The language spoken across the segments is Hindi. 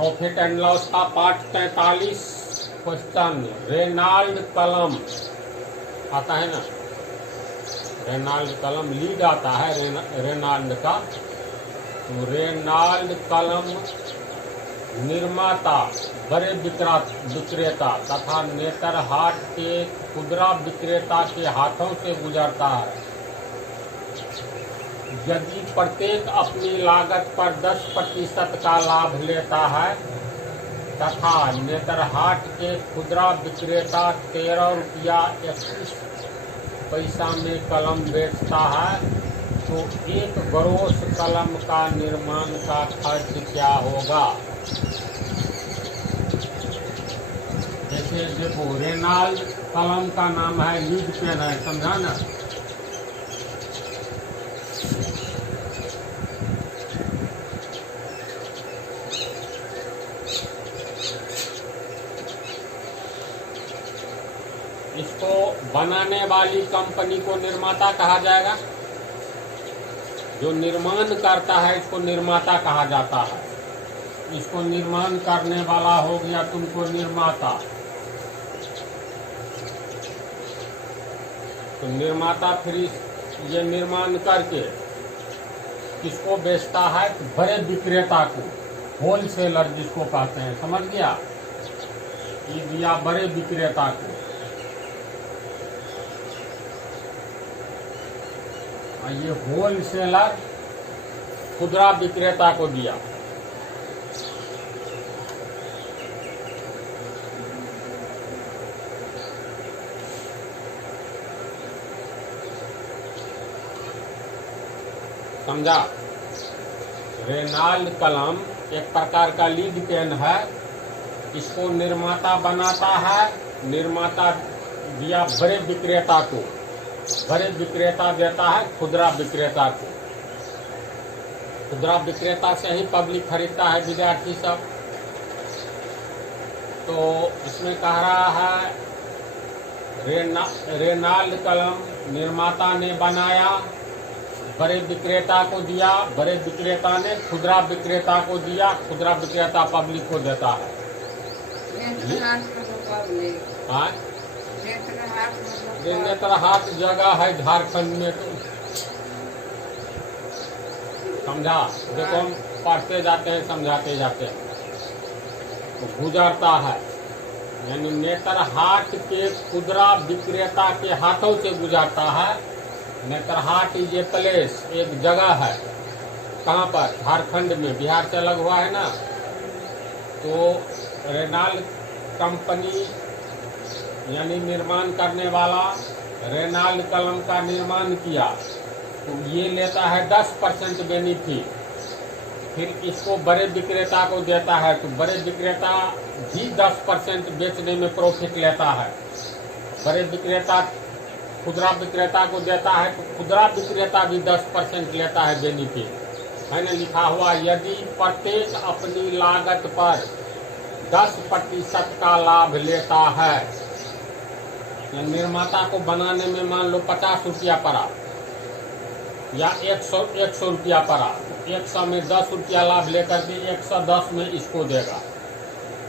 प्रॉफिट एंड लॉस का पार्ट 43 क्वेश्चन। रेनाल्ड कलम आता है ना, रेनाल्ड कलम लीड आता है रेनाल्ड का। तो रेनाल्ड कलम निर्माता, बड़े विक्रेता तथा नेतरहाट के खुदरा विक्रेता के हाथों से गुजरता है। यदि प्रत्येक अपनी लागत पर 10% का लाभ लेता है तथा नेतरहाट के खुदरा विक्रेता 13 रुपया 31 पैसा में कलम बेचता है, तो एक ग्रोस कलम का निर्माण का खर्च क्या होगा? जैसे देखो, रेनाल्ड कलम का नाम है, लीड पेन है, समझा ना। इसको बनाने वाली कंपनी को निर्माता कहा जाएगा। जो निर्माण करता है इसको निर्माता कहा जाता है। इसको निर्माण करने वाला हो गया तुमको निर्माता। तो निर्माता फिर ये निर्माण करके किसको बेचता है? बड़े विक्रेता को, होलसेलर जिसको कहते हैं, समझ गया? ये दिया बड़े विक्रेता को। ये होलसेलर खुदरा विक्रेता को दिया। समझा? रेनाल्ड कलम एक प्रकार का लीड पेन है। इसको निर्माता बनाता है, निर्माता दिया बड़े विक्रेता को, बड़े विक्रेता देता है खुदरा विक्रेता को। खुदरा विक्रेता से ही पब्लिक खरीदता है, विद्यार्थी सब। तो इसमें कह रहा है रेनाल्ड कलम निर्माता ने बनाया, बड़े विक्रेता को दिया, बड़े विक्रेता ने खुदरा विक्रेता को दिया, खुदरा विक्रेता पब्लिक को देता है। नेतरहाट जगह है झारखंड में, तो समझा? देखो, हम पढ़ते जाते हैं, समझाते जाते हैं। तो गुजरता है यानी नेतरहाट के खुदरा विक्रेता के हाथों से गुजरता है। नेतरहाट इज ए प्लेस, एक जगह है। कहाँ पर? झारखंड में, बिहार से अलग हुआ है ना। तो रेनाल्ड कंपनी यानी निर्माण करने वाला रेनाल्ड कलम का निर्माण किया, तो ये लेता है 10% बेनिफिट। फिर इसको बड़े विक्रेता को देता है, तो बड़े विक्रेता भी 10% बेचने में प्रॉफिट लेता है। बड़े विक्रेता खुदरा विक्रेता को देता है, तो खुदरा विक्रेता भी 10% लेता है बेनिफिट, है ना, लिखा हुआ। यदि प्रत्येक अपनी लागत पर 10% का लाभ लेता है, निर्माता को बनाने में मान लो 50 रुपया पड़ा या 100 रुपया पड़ा, तो 100 में 10 रुपया लाभ लेकर के 110 में इसको देगा।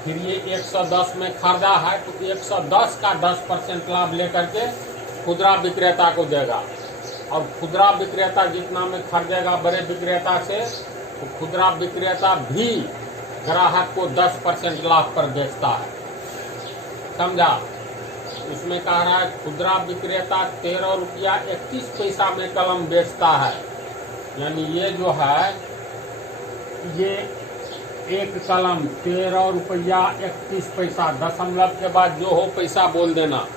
फिर ये 110 में खरीदा है, तो 110 का 10% लाभ लेकर के खुदरा विक्रेता को देगा। और खुदरा विक्रेता जितना में खरीदेगा बड़े विक्रेता से, तो खुदरा विक्रेता भी ग्राहक को 10% लाभ पर बेचता है। समझा? इसमें कह रहा है खुदरा विक्रेता 13 रुपया 31 पैसा में कलम बेचता है। यानी ये जो है, ये एक कलम 13 रुपया 31 पैसा, दशमलव के बाद जो हो पैसा बोल देना।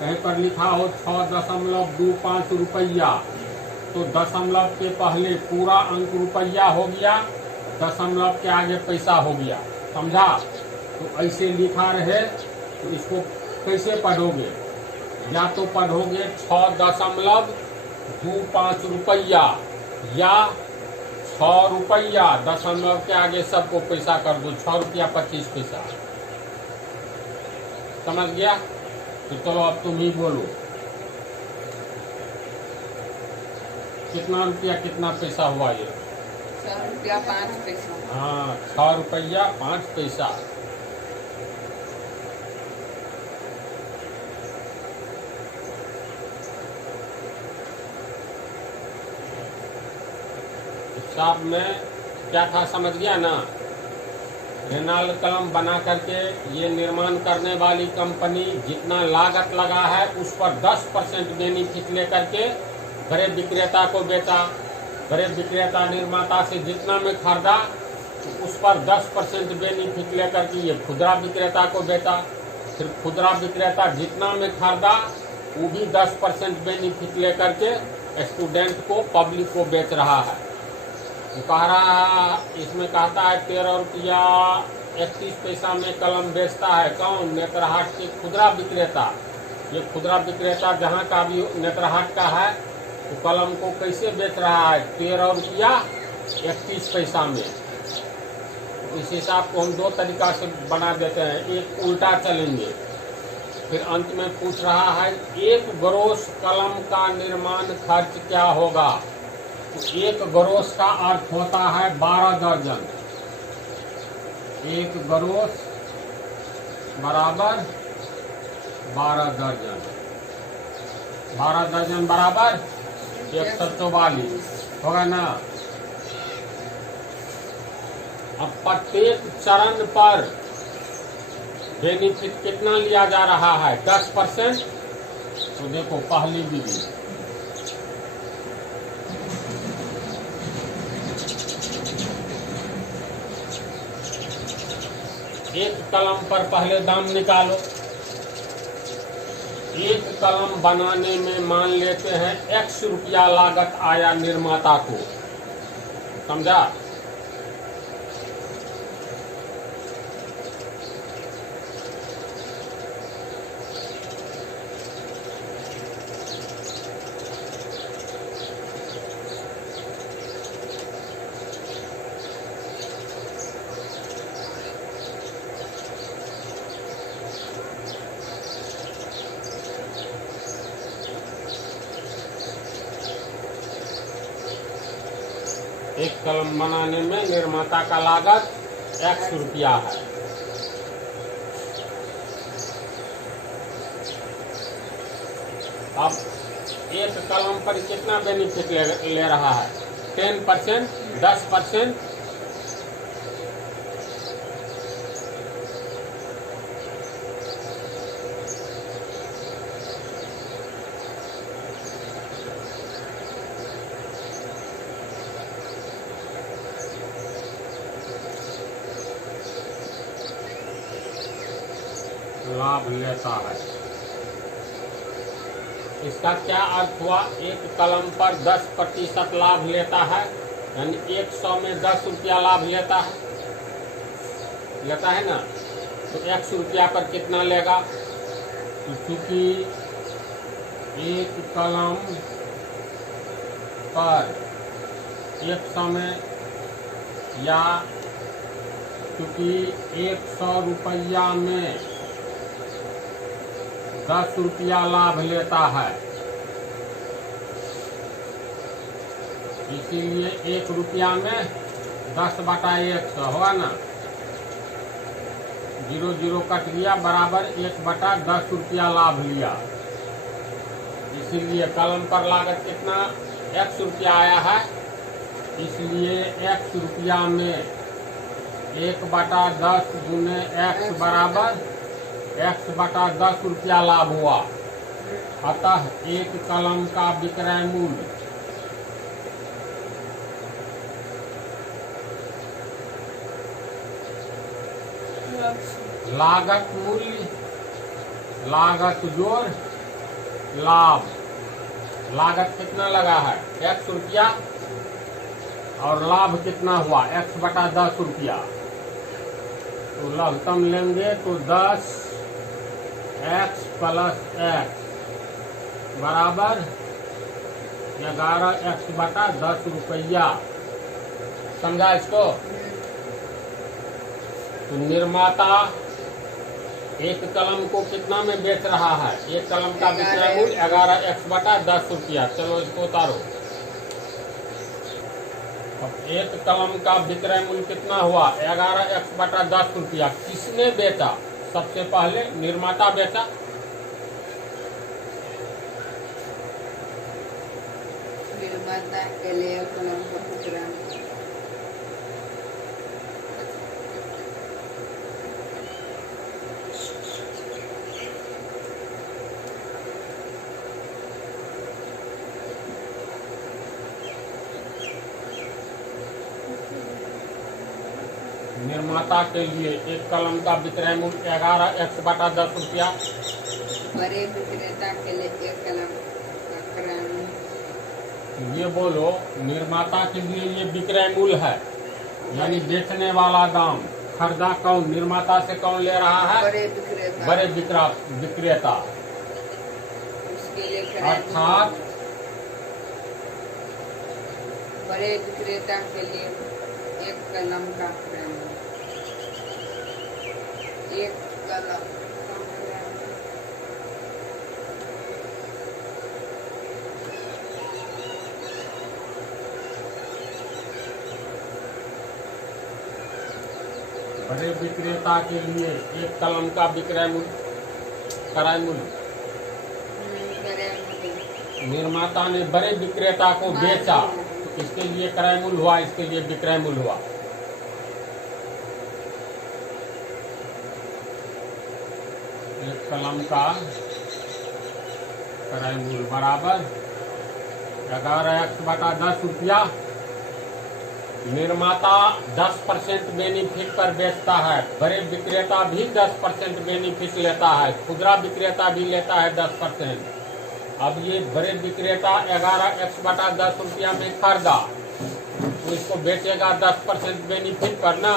कहीं पर लिखा हो 6.25 रुपया, तो दशमलव के पहले पूरा अंक रुपया हो गया, दशमलव के आगे पैसा हो गया। समझा? तो ऐसे लिखा रहे, तो इसको कैसे पढ़ोगे? या तो पढ़ोगे 6.25 रुपया या 6 रुपया, दशमलव के आगे सबको पैसा कर दो, 6 रुपया 25 पैसा। समझ गया? तो चलो अब तुम ही बोलो, कितना रुपया कितना पैसा हुआ ये? ₹6.05। हाँ, ₹6.05। हिसाब में क्या था समझ गया ना। रेनाल्ड कलम बना करके ये निर्माण करने वाली कंपनी जितना लागत लगा है उस पर 10% बेनिफिट लेकर के बड़े विक्रेता को बेचा। बड़े विक्रेता निर्माता से जितना में खरीदा तो उस पर 10% बेनिफिट लेकर के ये खुदरा विक्रेता को बेचा। फिर खुदरा विक्रेता जितना में खरीदा वो भी 10% बेनिफिट लेकर के स्टूडेंट को, पब्लिक को बेच रहा है। वो कह रहा है, इसमें कहता है 13 रुपया 31 पैसा में कलम बेचता है। कौन? नेत्रहाट के खुदरा विक्रेता। ये खुदरा विक्रेता जहाँ का भी नेत्रहाट का है तो कलम को कैसे बेच रहा है? 13 रुपया 31 पैसा में। इस हिसाब को हम दो तरीका से बना देते हैं। एक उल्टा चलेंगे। फिर अंत में पूछ रहा है एक ग्रोस कलम का निर्माण खर्च क्या होगा? एक ग्रोस का अर्थ होता है 12 दर्जन। एक ग्रोस बराबर 12 दर्जन। 12 दर्जन बराबर 144 होगा ना। अब प्रत्येक चरण पर बेनिफिट कितना लिया जा रहा है? 10%। तो देखो पहली विधि, एक कलम पर पहले दाम निकालो। एक कलम बनाने में मान लेते हैं X रुपया लागत आया निर्माता को। समझा? एक कलम बनाने में निर्माता का लागत X रुपया है। अब एक कलम पर कितना बेनिफिट ले रहा है? 10%, 10%। लाभ लेता है। इसका क्या अर्थ हुआ? एक कलम पर 10% लाभ लेता है, यानी 100 में 10 रुपया लाभ लेता है ना। तो 100 रुपया पर कितना लेगा? तो चूंकि एक कलम पर एक समय या चूंकि 100 रुपया में 10 रुपया लाभ लेता है, इसीलिए 1 रुपया में 10/100 होगा ना। 0 0 कट गया, बराबर 1/10 रुपया लाभ लिया। इसीलिए कलम पर लागत कितना? X रुपया आया है। इसलिए X रुपया में 1/10 गुने X बराबर X/10 रुपया लाभ हुआ। अतः एक कलम का विक्रय मूल्य लागत मूल्य, लागत जोड़ लाभ। लागत कितना लगा है? X रुपया। और लाभ कितना हुआ? X/10 रुपया। तो लघुत्तम लेंगे तो 10 X + X बराबर 11X/10 रुपया। समझा इसको? तो निर्माता एक कलम को कितना में बेच रहा है? एक कलम का विक्रय मूल्य 11X/10 रुपया। चलो इसको उतारो। अब एक कलम का विक्रय मूल्य कितना हुआ? 11x/10 रुपया। किसने बेचा? सबसे पहले निर्माता बेचा। निर्माता के लिए कलम का खुदरा निर्माता के लिए एक कलम का विक्रय मूल्य 11x/10 रुपया। बड़े विक्रेता के लिए एक कलम का क्रय मूल्य। ये बोलो, निर्माता के लिए ये विक्रय मूल्य है, यानी बेचने वाला दाम। खरीदा कौन? निर्माता से कौन ले रहा है? बड़े विक्रेता। बड़े विक्रेता। उसके लिए क्रय मूल्य। अर्थात बड़े विक्रेता के लिए एक कलम का क्रय मूल्य। एक कलम का क्रय मूल्य। बड़े विक्रेता के लिए एक कलम का विक्रय मूल्य, क्रय मूल्य। क्रय मूल्य। निर्माता ने बड़े विक्रेता को बेचा, तो इसके लिए क्रय मूल्य हुआ, इसके लिए विक्रय मूल्य हुआ। एक कलम का क्रय मूल्य बराबर 11x/10 रुपया। निर्माता 10% बेनिफिट पर बेचता है, बड़े विक्रेता भी 10% बेनिफिट लेता है, खुदरा विक्रेता भी लेता है 10%। अब ये बड़े विक्रेता 11x/10 रुपया में खरीदा, तो इसको बेचेगा 10% बेनिफिट पर ना।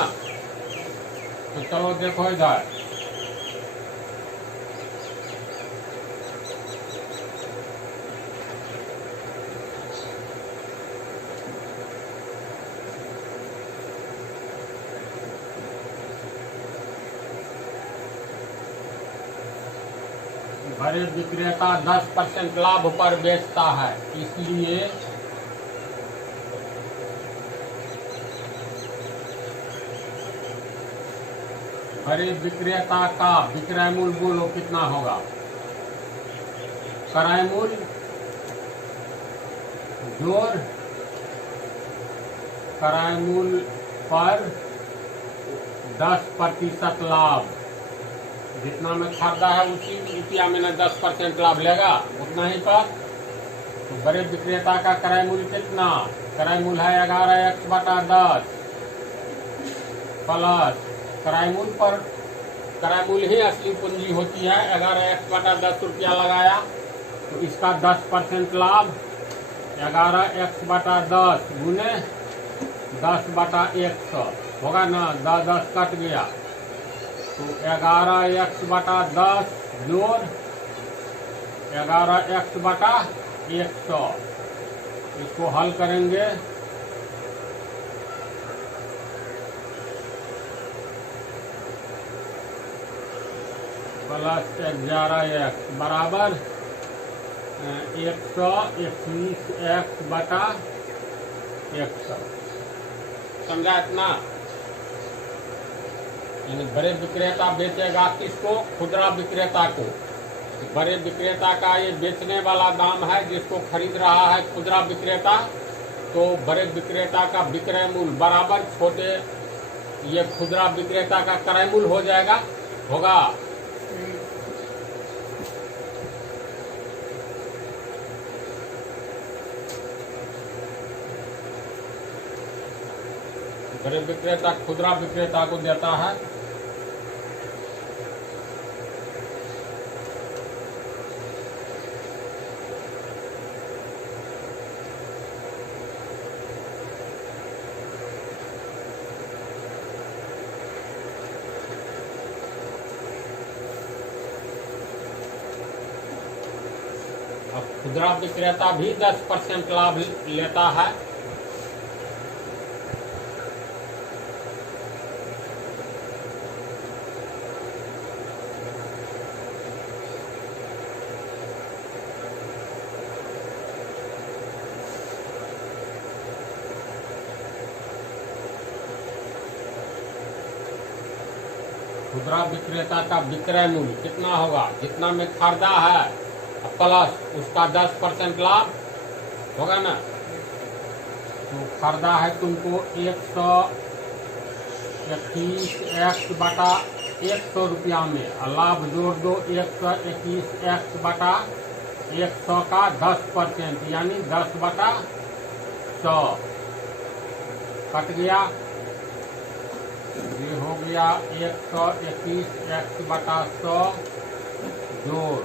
तो चलो देखो इधर, बड़े विक्रेता 10% लाभ पर बेचता है, इसलिए बड़े विक्रेता का विक्रय मूल्य बोलो कितना होगा? क्रय मूल्य जोड़ क्रय मूल्य पर 10% लाभ। जितना में खरीदा है उसी रुपया में न 10% लाभ लेगा, उतना ही पर। तो बड़े विक्रेता का क्रय मूल्य कितना? क्रय मूल्य है 11x/10 प्लस क्रय मूल्य पर, क्रय मूल्य ही असली पूंजी होती है। 11x/10 रुपया लगाया तो इसका 10% लाभ 11x/10 गुने 10/100 होगा ना। 10 कट गया तो 11x/10 जोड़ 11x/100। इसको हल करेंगे प्लस 11x बराबर 121x/100। समझा इतना? यानी बड़े विक्रेता बेचेगा किसको? खुदरा विक्रेता को। बड़े विक्रेता का ये बेचने वाला दाम है, जिसको खरीद रहा है खुदरा विक्रेता, तो बड़े विक्रेता का विक्रय मूल्य बराबर छोटे ये खुदरा विक्रेता का क्रय मूल्य हो जाएगा, होगा। बड़े विक्रेता खुदरा विक्रेता को देता है अब खुदरा विक्रेता भी 10% लाभ लेता है। खुदरा विक्रेता का विक्रय मूल्य कितना होगा, जितना में खरीदा है प्लस उसका 10% लाभ होगा ना। तो खरीदा है तुमको 121x बटा 100 रुपया में, और लाभ जोड़ दो 121x बटा 100 का 10%, यानी 10 बटा 100 कट गया। ये हो गया 121x बटा 100 जोड़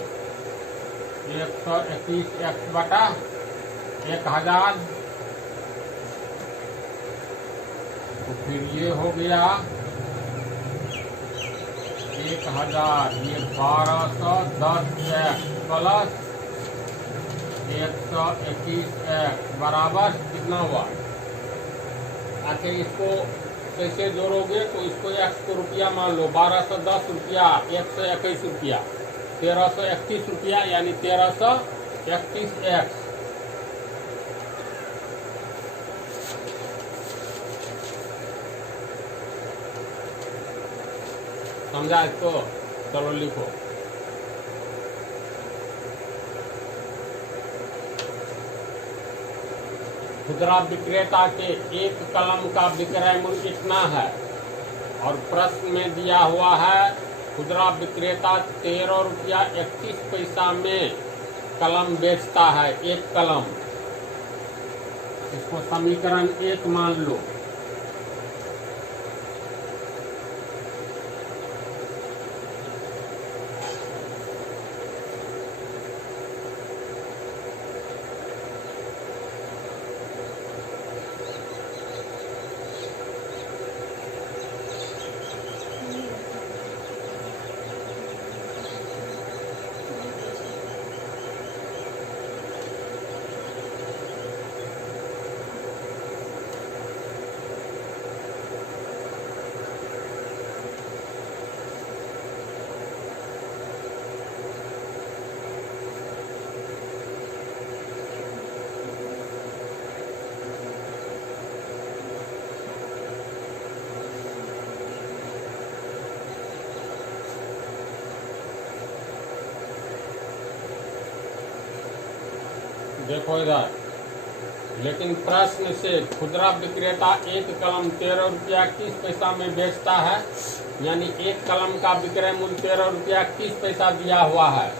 121x बटा 1000, तो फिर ये हो गया 1000, ये 1210x प्लस 121x बराबर कितना हुआ। आखिर इसको कैसे जोड़ोगे, तो इसको x को रुपया मान लो, 1210 रुपया 121 रुपया 1331 रुपया, यानी 1331x। समझा इसको, चलो लिखो। खुदरा विक्रेता के एक कलम का विक्रय मूल्य इतना है, और प्रश्न में दिया हुआ है खुदरा विक्रेता 13 रुपया 31 पैसा में कलम बेचता है, एक कलम। इसको समीकरण 1 मान लो। देखो इधर, लेकिन प्रश्न से खुदरा विक्रेता एक कलम 13 रुपया 31 पैसा में बेचता है, यानी एक कलम का विक्रय मूल्य 13 रुपया 31 पैसा दिया हुआ है,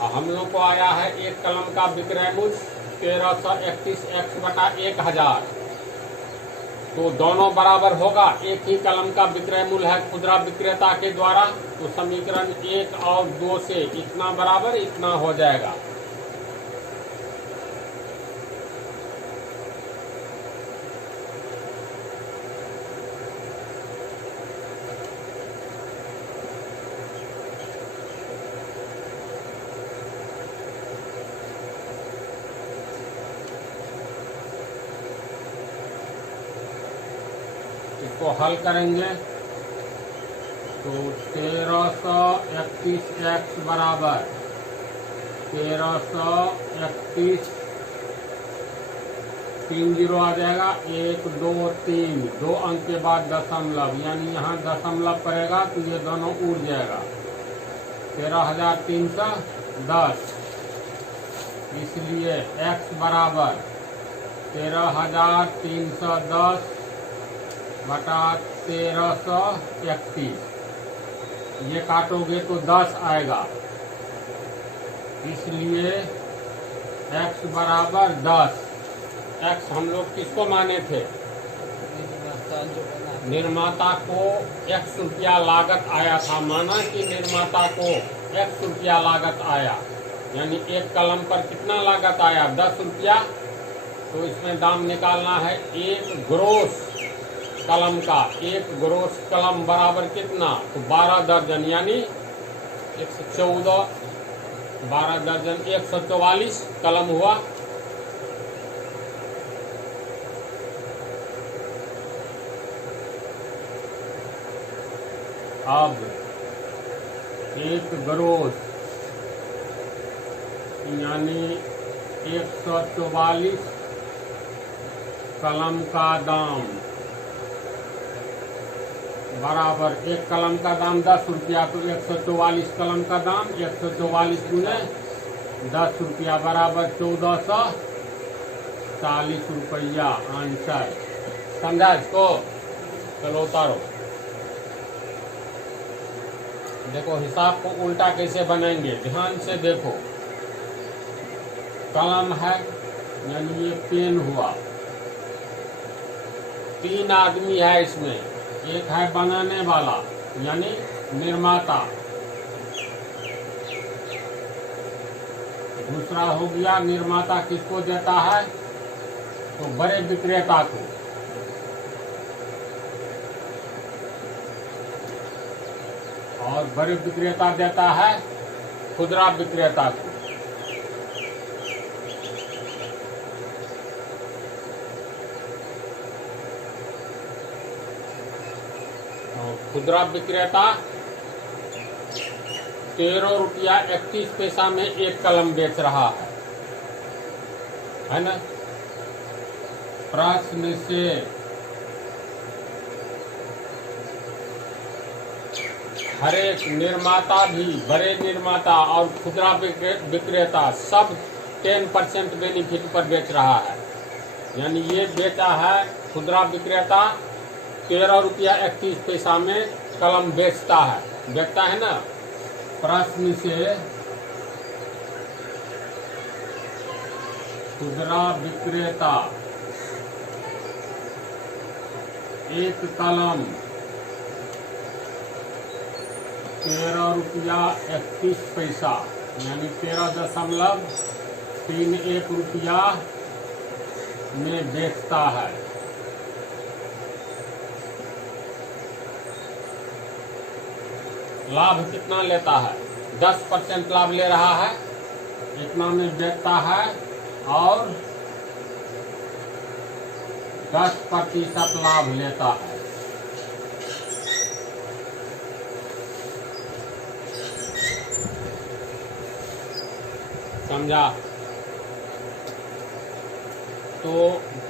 और हम लोग को आया है एक कलम का विक्रय मूल्य 1331x बटा 1000। तो दोनों बराबर होगा, एक ही कलम का विक्रय मूल्य है खुदरा विक्रेता के द्वारा, तो समीकरण 1 और 2 से इतना बराबर इतना हो जाएगा। इसको हल करेंगे तो 1331x बराबर 1331, 3 जीरो आ जाएगा, 1 2 3, 2 अंक के बाद दशमलव, यानी यहाँ दशमलव पड़ेगा तो ये दोनों उड़ जाएगा, 13310। इसलिए x बराबर 13310 बटा 1331, ये काटोगे तो 10 आएगा, इसलिए x बराबर 10। x हम लोग किसको माने थे, निर्माता को x रुपया लागत आया था, माना कि निर्माता को x रुपया लागत आया, यानी एक कलम पर कितना लागत आया 10 रुपया। तो इसमें दाम निकालना है एक ग्रोस कलम का, एक ग्रोस कलम बराबर कितना, तो 12 दर्जन, यानी 114, 12 दर्जन 144 कलम हुआ। अब एक ग्रोस यानी 144 कलम का दाम बराबर एक कलम का दाम 10 रुपया, तो 144 कलम का दाम 144 गुने 10 रुपया बराबर 1440 रुपया आंसर। समझा इसको? चलो उतारो। देखो हिसाब को उल्टा कैसे बनाएंगे, ध्यान से देखो। कलम है यानी ये पेन हुआ, 3 आदमी है इसमें, एक है बनाने वाला यानी निर्माता, दूसरा हो गया निर्माता किसको देता है, तो बड़े विक्रेता को, और बड़े विक्रेता देता है खुदरा विक्रेता को। खुदरा विक्रेता 13 रुपया 31 पैसा में एक कलम बेच रहा है ना। प्रश्न से हर एक निर्माता भी, बड़े निर्माता और खुदरा विक्रेता सब 10% बेनिफिट पर बेच रहा है। यानी ये बेचा है खुदरा विक्रेता 13 रुपया 31 पैसा में कलम बेचता है ना। प्रश्न से खुदरा विक्रेता एक कलम 13 रुपया 31 पैसा यानी 13.31 रुपया में बेचता है। लाभ कितना लेता है, 10% लाभ ले रहा है, इतना में बेचता है, और 10% लाभ लेता है। समझा? तो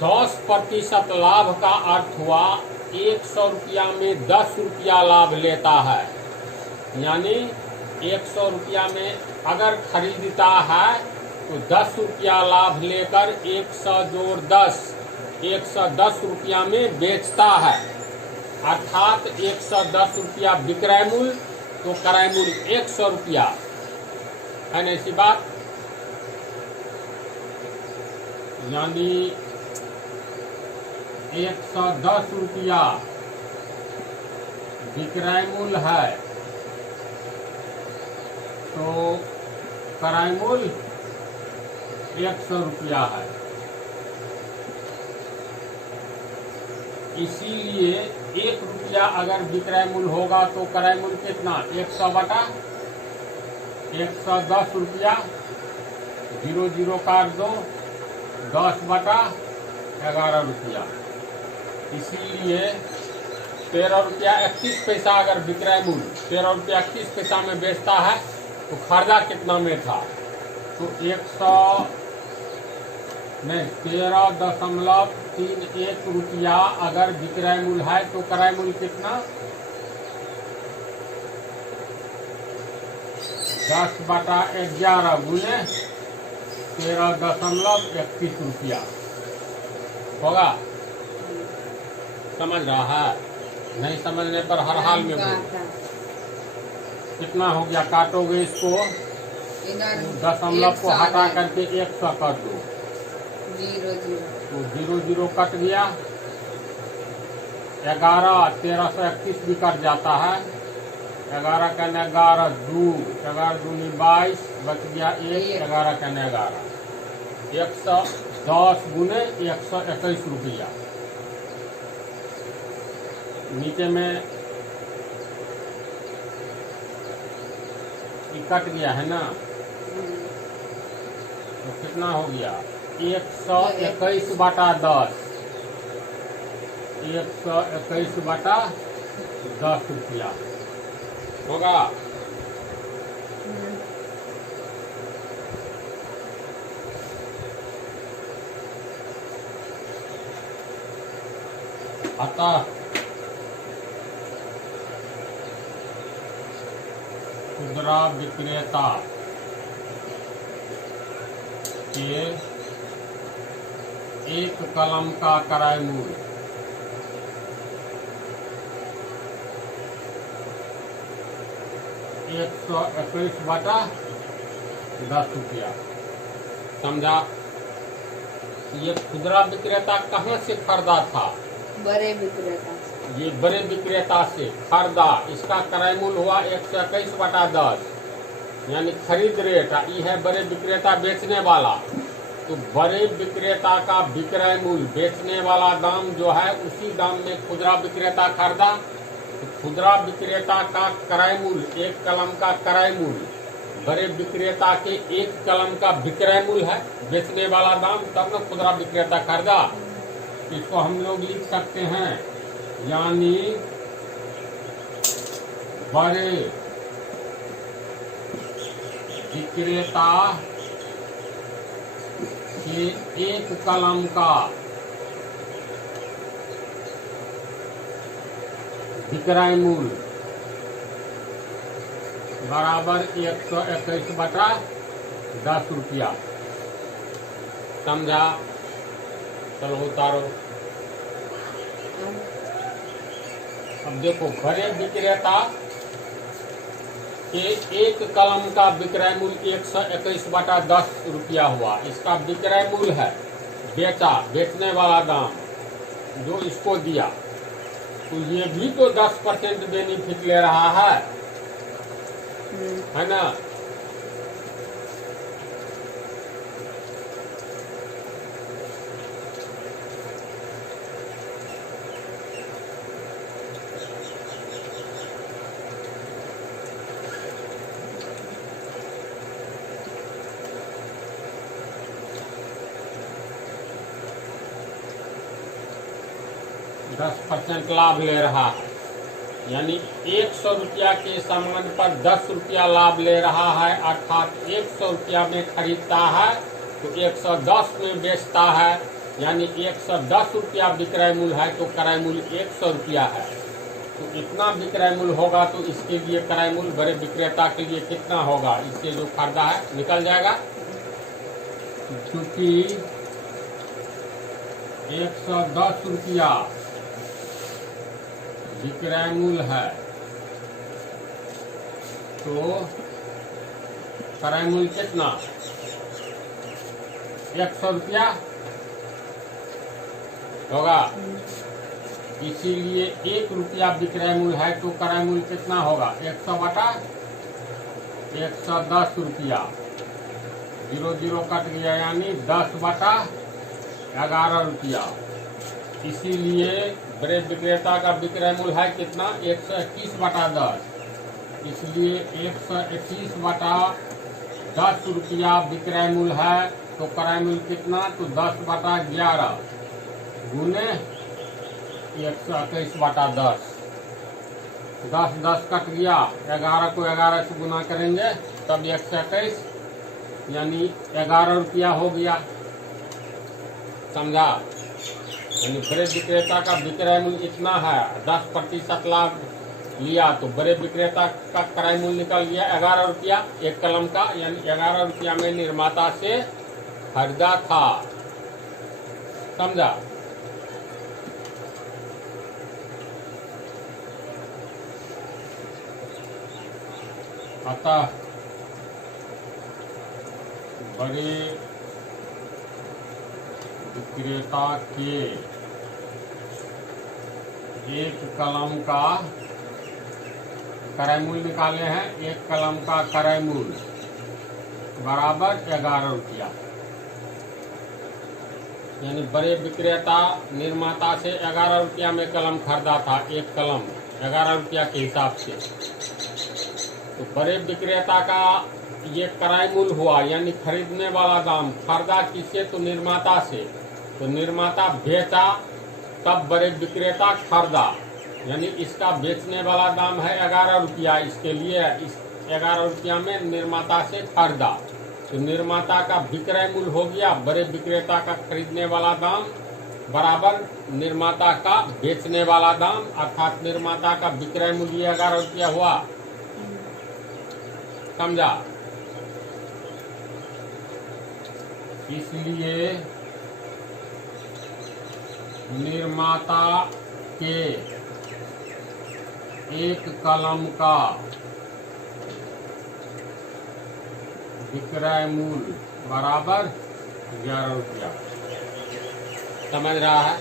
10% लाभ का अर्थ हुआ 100 रुपया में 10 रुपया लाभ लेता है। यानी 100 रुपया में अगर खरीदता है तो 10 रुपया लाभ लेकर 100 जोड़ 10 110 रुपया में बेचता है। अर्थात 110 रुपया विक्रय मूल्य, तो क्रय मूल्य 100 रुपया है ना। ऐसी बात यानी 110 रुपया विक्रय मूल्य है, तो क्रय मूल्य 100 रुपया है। इसीलिए 1 रुपया अगर विक्रय मूल्य होगा तो क्रय मूल्य कितना, 100 बटा 110 रुपया, 0 काट दो, 10 बटा 11 रुपया। इसीलिए 13 रुपया 31 पैसा अगर विक्रय मूल्य 13 रुपया 31 पैसा में बेचता है तो खर्चा कितना में था, तो 13.31 रुपया अगर विक्रय मूल्य है तो क्रय मूल्य कितना, 10 बटा 11 गुने 13.31 रुपया होगा। समझ रहा है? नहीं समझने पर हर हाल में बोलो। कितना हो गया, काटोगे इसको, दशमलव को हटा करके 100 कर दो, 0 0 कट गया, 11 1331 भी कट जाता है, 11 का 11 2 11 दूनी 22 बच गया 1, 11 का 11 110 गुने 121 रुपया। नीचे में कट गया है ना, तो कितना हो गया, 121 बटा 10, 121 बटा 10 रुपया होगा। अतः खुदरा विक्रेता के एक कलम का क्रय मूल्य 121/10 रुपया। समझा? ये खुदरा विक्रेता कहाँ से खरीदा था? बड़े विक्रेता से। ये बड़े विक्रेता से खरीदा, इसका क्रय मूल्य हुआ 121/10, यानी खरीद रेट। ये है बड़े विक्रेता बेचने वाला, तो बड़े विक्रेता का विक्रय मूल्य, बेचने वाला दाम जो है उसी दाम में खुदरा विक्रेता खरीदा। तो खुदरा विक्रेता का क्रय मूल्य, एक कलम का क्रय मूल्य बड़े विक्रेता के एक कलम का विक्रय मूल्य है, बेचने वाला दाम, तब न खुदरा विक्रेता खरीदा। इसको हम लोग लिख सकते हैं, यानी बड़े विक्रेता के एक कलम का विक्रय मूल्य बराबर 121/10 रुपया। समझा? चलो उतारो। अब देखो, बड़े विक्रेता के एक कलम का विक्रय मूल्य 121/10 रुपया हुआ। इसका विक्रय मूल्य है बेचा, बेचने वाला दाम जो इसको दिया, तो ये भी तो 10% बेनिफिट ले रहा है ना? 10% लाभ ले रहा है, यानी 100 रुपया के सामान पर 10 रुपया लाभ ले रहा है। अर्थात 100 रुपया में खरीदता है तो 110 में बेचता है, यानी 110 रुपया विक्रय मूल्य है, तो क्रय मूल्य 100 रुपया है। तो इतना विक्रय मूल्य होगा तो इसके लिए क्रय मूल्य बड़े विक्रेता के लिए कितना होगा? इससे जो खरीदा है निकल जाएगा, क्योंकि 110 रुपया विक्रय मूल्य है, तो क्रय मूल्य कितना? 100 रुपया होगा। इसीलिए 1 रुपया विक्रय मूल्य है, तो क्रय मूल्य कितना होगा? 100/110 रुपया। 0 कट गया, यानी 10/11 रुपया। इसीलिए बड़े विक्रेता का विक्रय मूल्य है कितना? 121/10। इसलिए 121/10 रुपया विक्रय मूल्य है, तो क्रय मूल्य कितना? तो 10/11 गुने 121/10। 10 कट गया, 11 को 11 से गुना करेंगे तब 121, यानी 11 रुपया हो गया। समझा? यानी बड़े विक्रेता का विक्रय मूल्य इतना है, 10% लाभ लिया, तो बड़े विक्रेता का क्रय मूल्य निकल गया 11 रुपया एक कलम का, यानी 11 रुपया में निर्माता से खरीदा था। समझा? अतः बड़े विक्रेता के एक कलम का क्रय मूल्य निकाले हैं, एक कलम का क्रय मूल्य बराबर 11 रुपया। यानी बड़े विक्रेता निर्माता से 11 रुपया में कलम खरीदा था, एक कलम 11 रुपया के हिसाब से। तो बड़े विक्रेता का ये क्रय मूल्य हुआ, यानी खरीदने वाला दाम। खरीदा किससे? तो निर्माता से। तो निर्माता बेचा, तब बड़े विक्रेता खरीदा, यानी इसका बेचने वाला दाम है 11 रुपया। इसके लिए इस 11 रुपया में निर्माता से खरीदा, तो निर्माता का विक्रय मूल्य हो गया बड़े विक्रेता का खरीदने वाला दाम बराबर निर्माता का बेचने वाला दाम, अर्थात निर्माता का विक्रय मूल्य 11 रुपया हुआ। समझा? इसलिए निर्माता के एक कलम का विक्रय मूल्य बराबर 11 रुपया। समझ रहा है?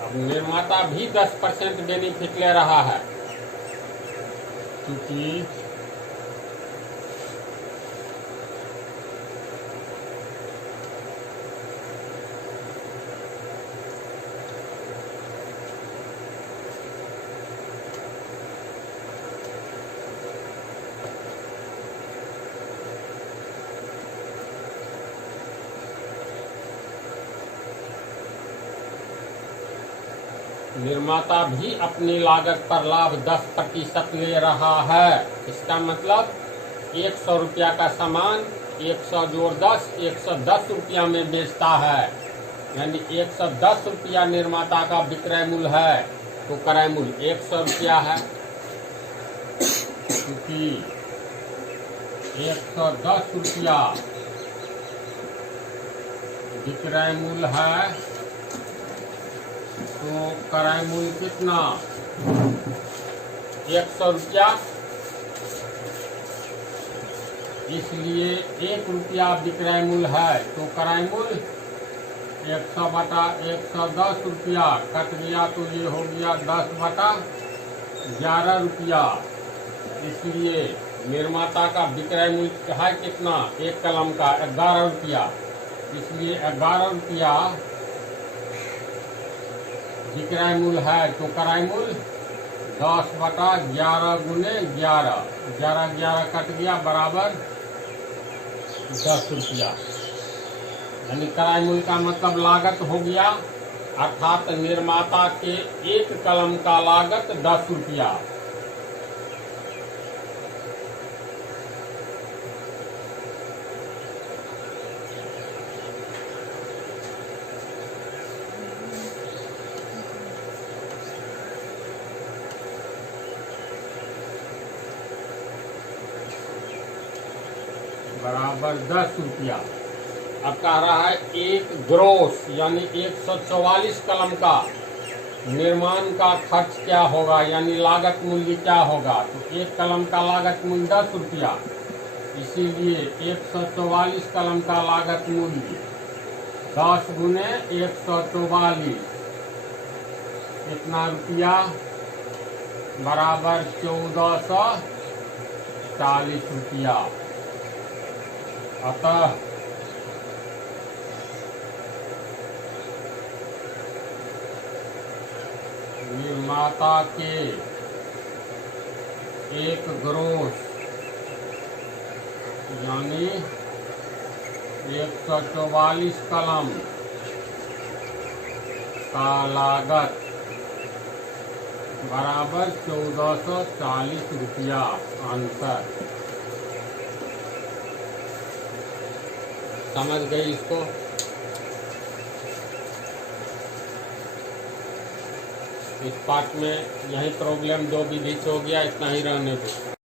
अब निर्माता भी 10% बेनिफिट ले रहा है, क्योंकि निर्माता भी अपनी लागत पर लाभ 10% ले रहा है। इसका मतलब 100 रुपया का सामान 100 जोड़ 10 110 रुपया में बेचता है, यानी 110 रुपया निर्माता का विक्रय मूल्य है, तो क्रय मूल्य 100 रुपया है। क्योंकि 110 रुपया विक्रय मूल्य है, तो क्रय मूल्य कितना? 100 रुपया। इसलिए 1 रुपया विक्रय मूल्य है, तो क्रय मूल्य 100 बटा 110 रुपया कट गया, तो ये हो गया 10 बटा 11 रुपया। इसलिए निर्माता का विक्रय मूल्य है कितना? एक कलम का 11 रुपया। इसलिए 11 रुपया विक्रय मूल्य है, तो क्रय मूल्य 10 बटा 11 गुने 11, 11 कट गया बराबर 10 रुपया। यानी क्रय मूल्य का मतलब लागत हो गया, अर्थात निर्माता के एक कलम का लागत 10 रुपया। बराबर 10 रुपया। अब कह रहा है एक ग्रोस यानी 144 कलम का निर्माण का खर्च क्या होगा, यानी लागत मूल्य क्या होगा? तो एक कलम का लागत मूल्य 10 रुपया, इसीलिए 144 कलम का लागत मूल्य 10 गुने 144 कितना रुपया? बराबर 1440 रुपया। अतः निर्माता के एक ग्रोस यानी 144 कलम का लागत बराबर 1440 रुपया। आंसर समझ गई इसको? इस पार्ट में यही प्रॉब्लम 2 विधि से हो गया, इतना ही रहने दो।